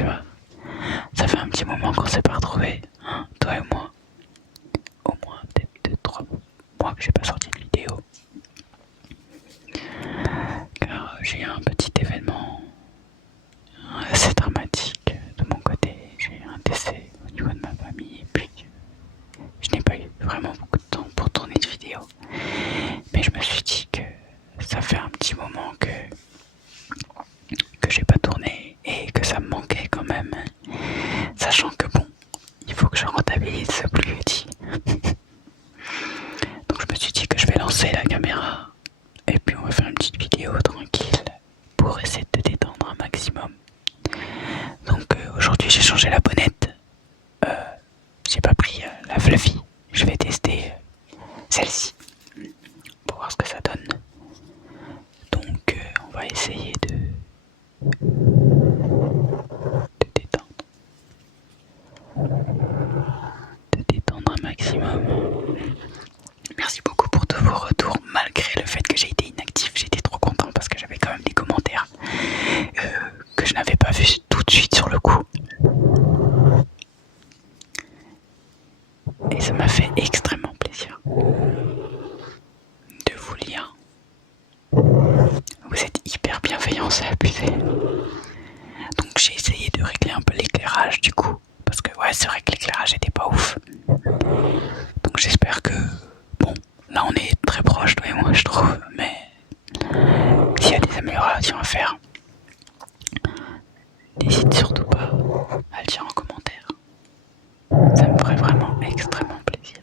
tu vas? Ça fait un petit moment qu'on s'est pas retrouvés, hein, toi et moi. Au moins peut-être 2-3 mois que j'ai pas sorti de vidéo. Car j'ai eu un petit événement assez dramatique de mon côté. J'ai eu un décès au niveau de ma famille et puis je n'ai pas eu vraiment beaucoup de temps pour tourner de vidéos. Mais je me suis dit que ça fait un petit moment que j'ai pas tourné et que ça me manquait quand même. Sachant que bon, il faut que je rentabilise ce plus petit. Donc je me suis dit que je vais lancer la caméra et puis on va faire une petite vidéo tranquille pour essayer de te détendre un maximum. Donc aujourd'hui j'ai changé la bonnette. J'ai pas pris la Fluffy. Je vais tester celle-ci pour voir ce que ça donne. Donc on va essayer de détendre un maximum. Merci beaucoup pour tous vos retours malgré le fait que j'ai été inactif. J'étais trop content parce que j'avais quand même des commentaires que je n'avais pas vus tout de suite sur le coup. Et ça m'a fait extrêmement plaisir de vous lire. Vous êtes hyper bienveillants, c'est abusé. Donc j'ai essayé de régler un peu l'éclairage du coup. Parce que ouais, c'est vrai que l'éclairage était pas ouf. Donc j'espère que... Bon, là on est très proche toi et moi je trouve. Mais s'il y a des améliorations à faire, n'hésite surtout pas à le dire en commentaire. Ça me ferait vraiment extrêmement plaisir.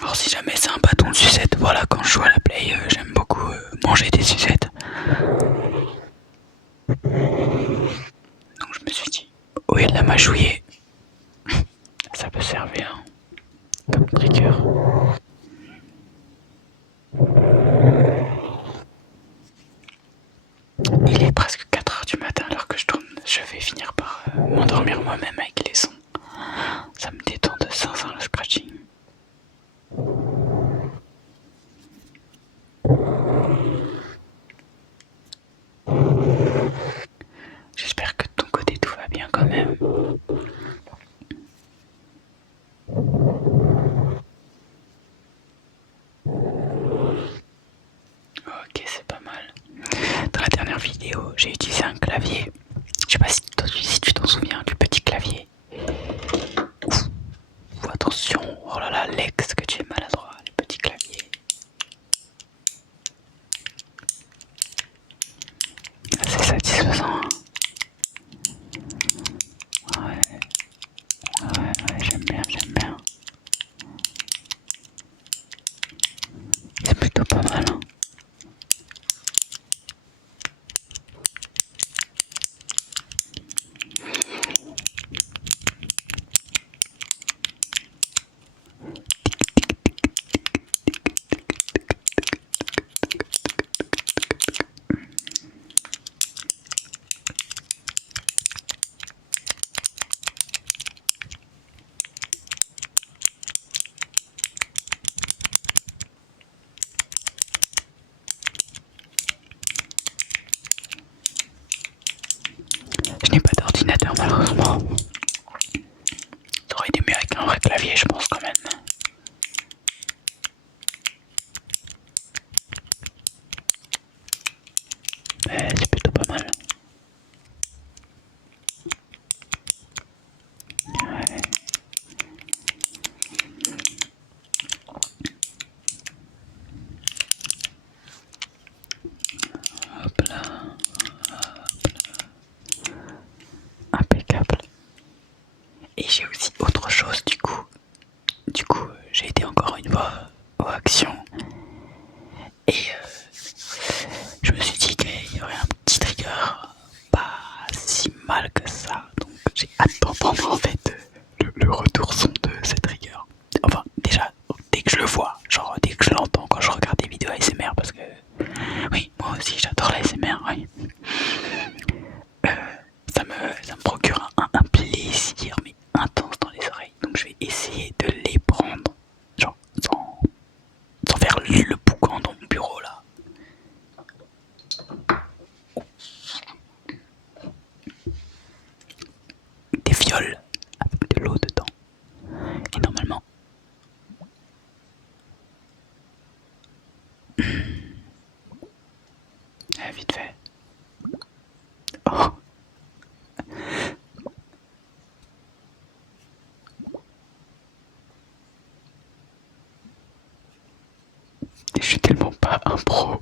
Alors si jamais c'est un bâton de sucette, voilà, quand je joue à la play, j'aime beaucoup manger des sucettes. Donc je me suis dit, au lieu de la mâchouiller, ça peut servir comme trigger. Il est presque 4h du matin alors que je tourne. Je vais finir par m'endormir moi-même avec les sons. Ça me détend de zinzin le scratching. J'espère que de ton côté tout va bien quand même. Ok, c'est pas mal. Dans la dernière vidéo, j'ai utilisé un clavier. Je sais pas si tu t'en souviens du petit clavier. Ouf, attention, oh là là, Lex, que tu es maladroit, le petit clavier. C'est satisfaisant, hein. Ouais, j'aime bien. C'est plutôt pas mal, hein. Je n'ai pas d'ordinateur malheureusement. Ça aurait été mieux avec un vrai clavier, je pense quand même. Mais c'est plutôt pas mal. Ouais. Hop là. Impeccable. Et j'ai aussi autre chose du coup. J'ai été encore une fois aux actions. Et je me suis dit qu'il y aurait un petit trigger pas si mal que ça. Donc j'ai hâte d'entendre en fait le retour son de cette trigger. Enfin déjà dès que je le vois, genre dès que je l'entends quand je regarde des vidéos ASMR parce que oui moi aussi j'adore la ASMR, oui. Ça me procure un plaisir mais intense dans les oreilles. Donc je vais essayer de les prendre genre sans Je suis tellement pas un pro.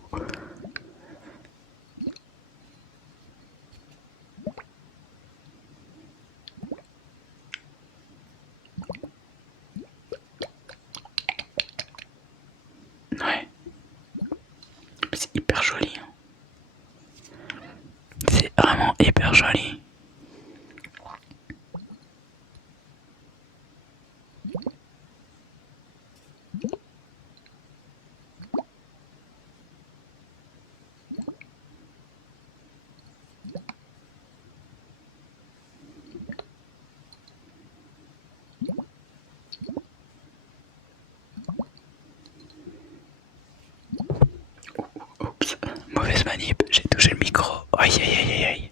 Ouais. C'est hyper joli. Hein. C'est vraiment hyper joli. Oups, mauvaise manip, j'ai touché le micro. Aïe aïe aïe aïe aïe.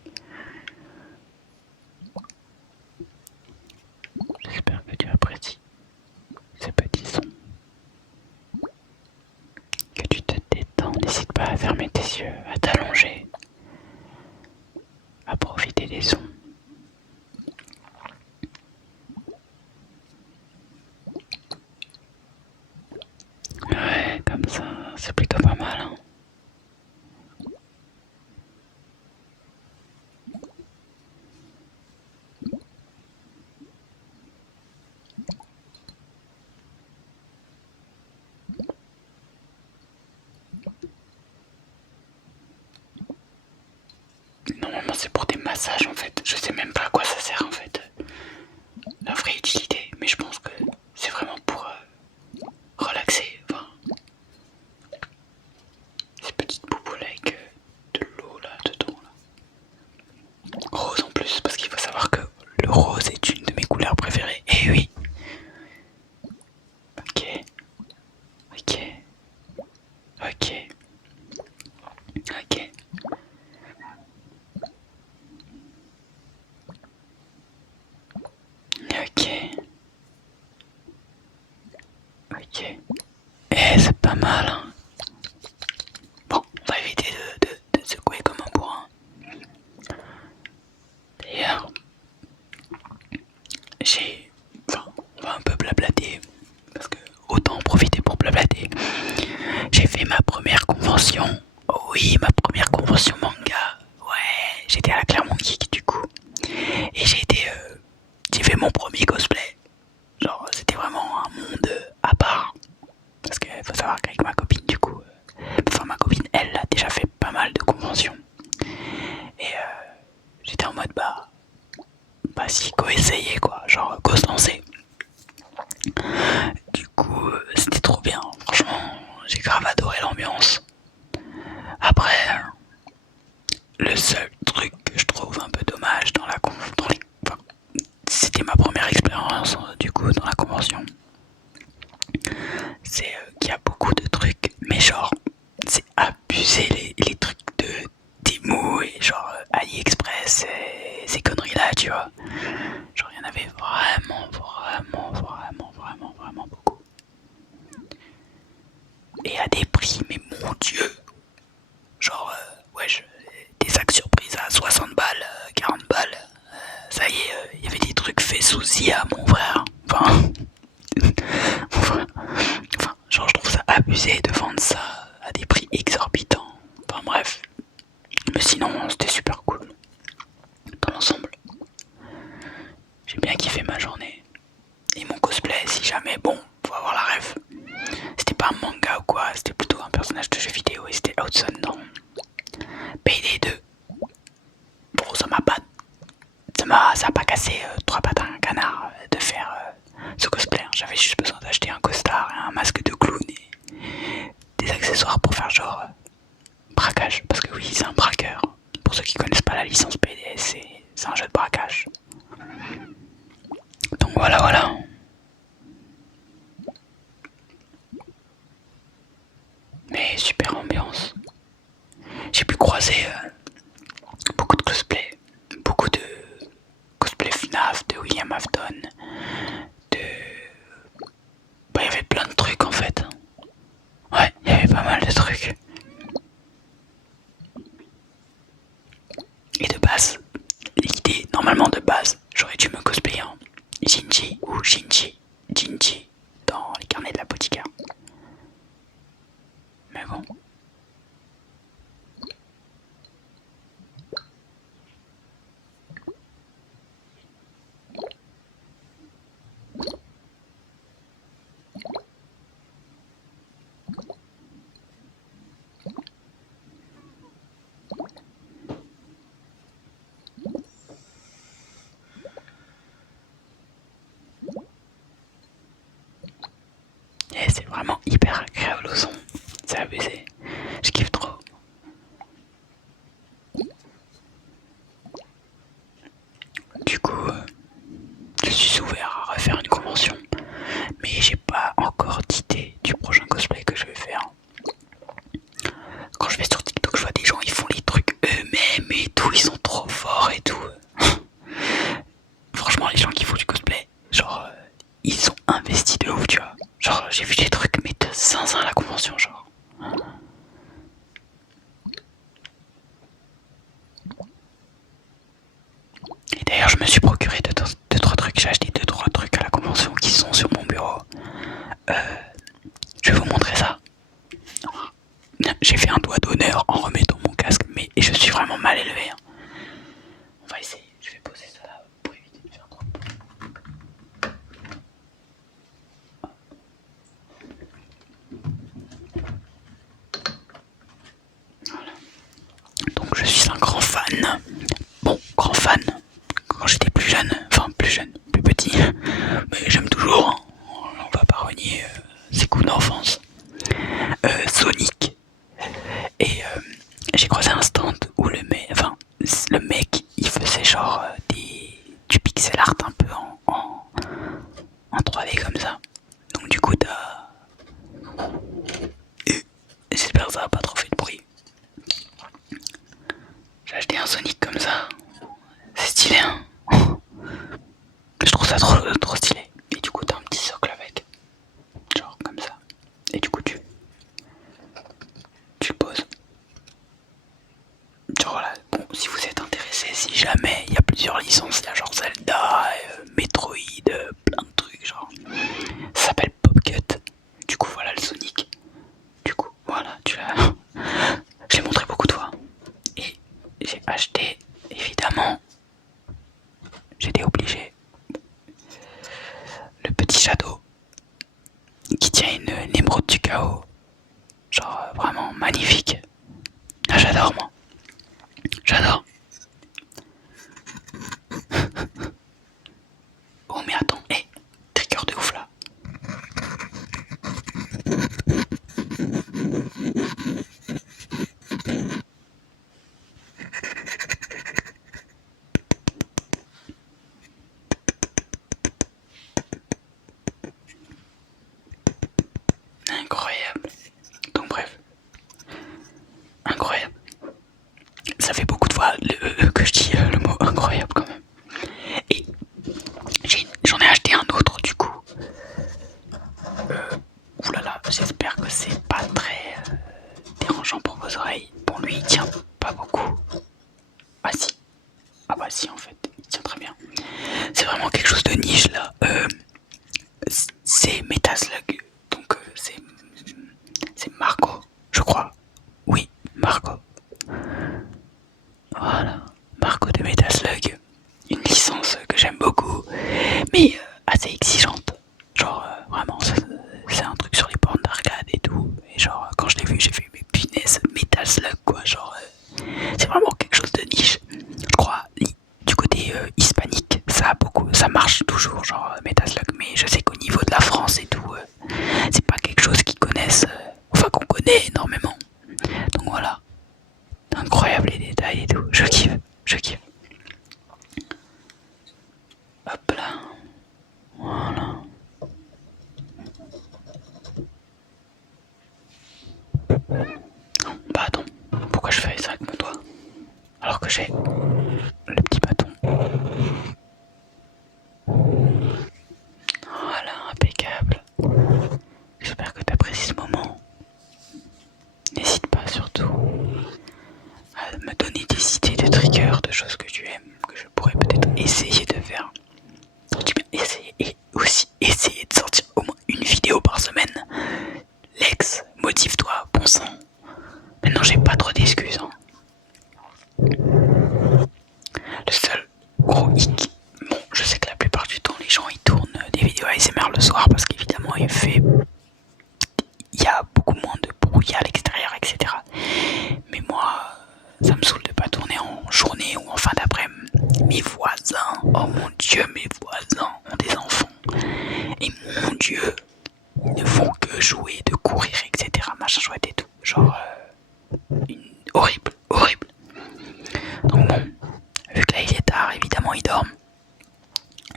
J'espère que tu apprécies ces petits sons. Que tu te détends, n'hésite pas à fermer tes yeux, à t'allonger, à profiter des sons. Ouais, comme ça, c'est plutôt pas mal. Hein. Normalement, c'est pour des massages en fait. Je sais même pas à quoi ça sert en fait. La vraie utilité, mais je pense que c'est vraiment pour relaxer. Enfin, ces petites bouboules avec de l'eau là dedans. Là. Rose en plus, parce qu'il faut savoir que le rose est une de mes couleurs préférées. Et oui. Ok. Ok. Ok. Ok. Ok. Ok. Eh, c'est pas mal. Hein. Bon, on va éviter de secouer comme un bourrin. D'ailleurs, on va un peu blablater, parce que autant en profiter pour blablater. J'ai fait ma première convention. Oh oui, ma première convention manga. Ouais, j'étais à la Clermont Geek du coup. Et j'ai fait mon premier cosplay. Genre, c'était vraiment un monde à part. Parce qu'il faut savoir qu'avec ma copine, du coup, ma copine, elle a déjà fait pas mal de conventions. Et j'étais en mode, si, go essayer quoi, genre, go se lancer. Du coup, c'était trop bien. Franchement, j'ai grave adoré l'ambiance. Après, le seul truc que je trouve un peu dommage dans la c'était ma première expérience du coup dans la convention. C'est qu'il y a beaucoup de trucs, mais genre, c'est abusé les trucs de Temu et genre AliExpress et ces conneries là, tu vois. Genre, il y en avait vraiment beaucoup. Et à des prix, mais mon dieu, genre, des sacs surprises à 60 balles, 40 balles. Ça y est, il y avait des trucs faits sous IA, mon frère. Enfin, genre, je trouve ça abusé de vendre ça à des prix exorbitants. Enfin, bref. Mais sinon, c'était super cool. Dans l'ensemble, j'ai bien kiffé ma journée. Et mon cosplay, si jamais, bon, faut avoir la ref. C'était pas un manga ou quoi, c'était plutôt un personnage de jeu vidéo et c'était Hudson dans PD2. Bon, ça a pas cassé trois pattes à un canard de faire ce cosplay. J'avais juste besoin d'acheter un costard et un masque de clown et des accessoires pour faire genre braquage. Parce que oui, c'est un braqueur. Pour ceux qui connaissent pas la licence PDS, c'est un jeu de braquage. Donc voilà. Mais super ambiance. J'ai pu croiser beaucoup de cosplay. Beaucoup de cosplay FNAF, de William Afton, de... il y avait plein de trucs en fait. Ouais, il y avait pas mal de trucs. Et de base, l'idée, normalement de base, j'aurais dû me cosplayer en Shinji ou Shinji c'est vraiment hyper agréable au son. C'est abusé. Je kiffe trop. Du coup, je suis ouvert à refaire une convention. Mais j'ai pas encore d'idée du prochain cosplay que je vais faire. Quand je vais sur TikTok, je vois des gens, ils font les trucs eux-mêmes et tout, ils sont trop forts et tout. Franchement, les gens qui font du cosplay, genre, ils sont investis de ouf, tu vois. Genre, j'ai vu des trucs, mais de zinzin à la convention, genre. Et d'ailleurs, je me suis procuré deux, trois trucs. J'ai acheté 2-3 trucs à la convention qui sont sur mon bureau. Je vais vous montrer ça. J'ai fait un doigt d'honneur en remettant mon casque, mais je suis vraiment mal élevé. On va essayer. Je vais poser ça là pour éviter de faire trop de bruit. Voilà. Donc je suis un grand fan. Bon, grand fan. Quand j'étais plus jeune, plus petit, mais j'aime toujours. Hein. On va pas renier ses coups d'enfance. Sonic. Et j'ai croisé un stand où le mec, il faisait genre du pixel art un peu en 3D comme ça. Donc du coup t'as... J'espère que ça va pas trop fait de bruit. J'ai acheté un Sonic comme ça. C'est stylé hein. Je trouve ça trop stylé. Et du coup t'as un petit socle avec. Genre comme ça. Et du coup tu le poses. Genre voilà, bon, si vous êtes intéressé, si jamais il y a plusieurs licences, il y a genre Zelda, Metroid, plein de trucs, genre. Ça s'appelle PopCut. Du coup, voilà le Sonic. Du coup, voilà, tu l'as. Je l'ai montré beaucoup de fois. Et j'ai acheté, évidemment, j'étais obligé, le petit Shadow qui tient une émeraude du chaos. Genre vraiment magnifique. Ah, j'adore moi. J'adore. Oh mais attends, trigger de ouf là. Incroyable. Donc bref. Incroyable. Ça fait beaucoup de fois que je dis le mot incroyable quand même. Et j'en ai acheté un autre du coup. Oulala, j'espère que c'est pas très dérangeant pour vos oreilles. Bon, lui il tient pas beaucoup. Ah si. Ah bah si en fait, il tient très bien. C'est vraiment quelque chose de niche là. C'est Metaslug. Donc c'est Marco, je crois. Oui, Marco. Voilà, Marco de Metaslug. Une licence que j'aime beaucoup, mais assez exigeante. Genre vraiment, c'est un truc sur les bornes d'arcade et tout. Et genre quand je l'ai vu, j'ai fait mes punaises, Metal Slug quoi. Genre c'est vraiment quelque chose de niche. Je crois du côté hispanique, ça marche toujours genre Metal Slug. Mais je sais qu'au niveau de la France et tout, c'est pas quelque chose qu'ils connaissent, enfin qu'on connaît énormément. Donc voilà, incroyable les détails et tout. Je kiffe, je kiffe. Hop là. Voilà. Bah attends, pourquoi je fais ça avec mon doigt alors que j'ai le petit bâton. Voilà, impeccable. J'espère que tu apprécies ce moment. N'hésite pas surtout à me donner des idées de triggers, de choses que tu aimes, que je pourrais peut-être essayer de faire. Tu peux essayer et aussi essayer de sortir au moins une vidéo par semaine. Lex, motive-toi, bon sang. Maintenant j'ai pas trop d'excuses. Hein. Le seul gros hic, bon je sais que la plupart du temps les gens ils tournent des vidéos ASMR le soir parce qu'évidemment il y a beaucoup moins de bruit à l'extérieur, etc. Mais moi, ça me saoule de pas tourner en journée ou en fin d'après-midi. Mes voisins, oh mon dieu, mes voisins ont des enfants. Et mon dieu, ils ne font que de jouer, de courir, etc. Machin chouette et tout. Genre, horrible, horrible. Donc bon, vu que là il est tard, évidemment il dort.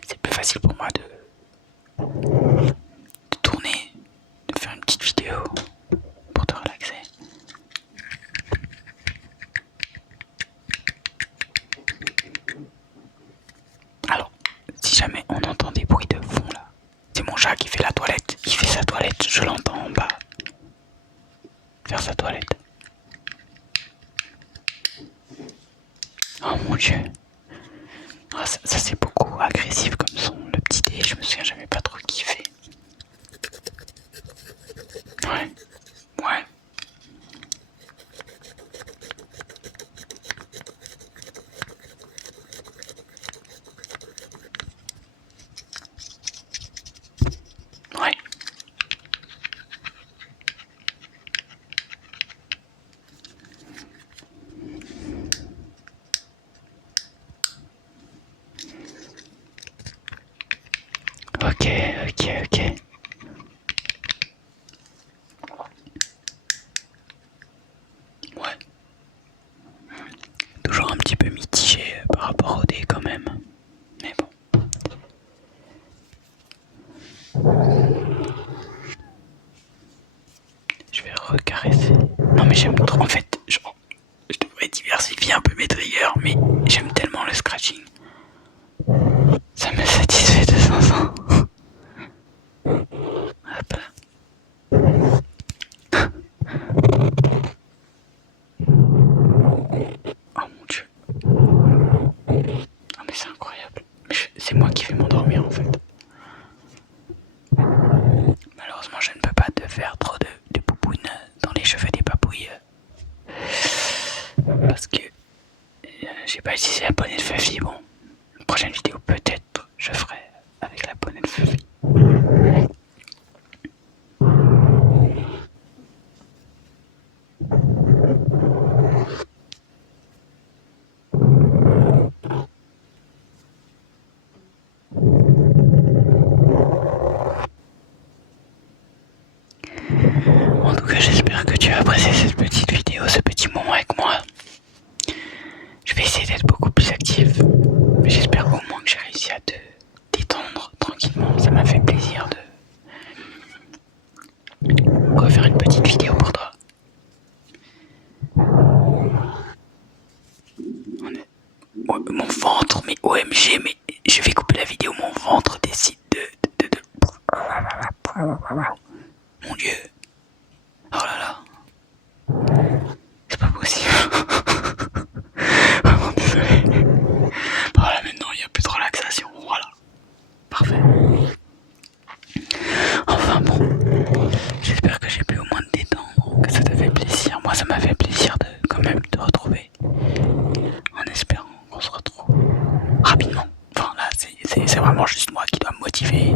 C'est plus facile pour moi de tourner, de faire une petite vidéo pour te relaxer. Alors, si jamais on entend des bruits de fond là, c'est mon chat qui fait la toilette. Il fait sa toilette, je l'entends en bas faire sa toilette. Oh mon dieu. Ah, ça c'est beaucoup agressif comme son. Le petit dé, je me souviens jamais pas trop kiffé. Ouais. Ouais. Ouais. Ok, ok, ok. Ouais. Toujours un petit peu mitigé par rapport au dé quand même. Mais bon. Je vais recaresser. Non mais j'aime trop. En fait, je devrais diversifier un peu mes triggers, mais j'aime tellement le scratching. Ça me satisfait de 500. Hop là. Oh mon dieu. Ah mais c'est incroyable. C'est moi qui vais m'endormir en fait. Malheureusement je ne peux pas te faire trop de poupounes dans les cheveux des papouilles. Parce que j'ai pas utilisé la bonne de Fafi. Bon, une prochaine vidéo peut-être je ferai avec la bonne de Fafi. En tout cas, j'espère que tu as apprécié cette petite vidéo, ce petit moment avec moi. Je vais essayer d'être beaucoup plus actif. Mais j'espère au moins que j'ai réussi à te détendre tranquillement. Ça m'a fait plaisir de refaire une petite vidéo pour toi. Mon ventre, mais OMG, mais je vais couper la vidéo. Mon ventre décide de... Mon dieu. Oh là là. C'est pas possible. Vraiment désolé. Voilà, maintenant il n'y a plus de relaxation. Voilà. Parfait. Enfin bon. J'espère que j'ai pu au moins te détendre, que ça t'a fait plaisir. Moi ça m'a fait plaisir de quand même te retrouver. En espérant qu'on se retrouve rapidement. Enfin là c'est vraiment juste moi qui dois me motiver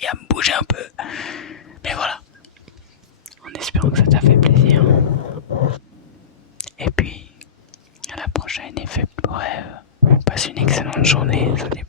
et à me bouger un peu. Mais voilà. En espérant que ça t'a fait plaisir. Et puis, à la prochaine et faible rêve. Passe une excellente journée, ça dépend.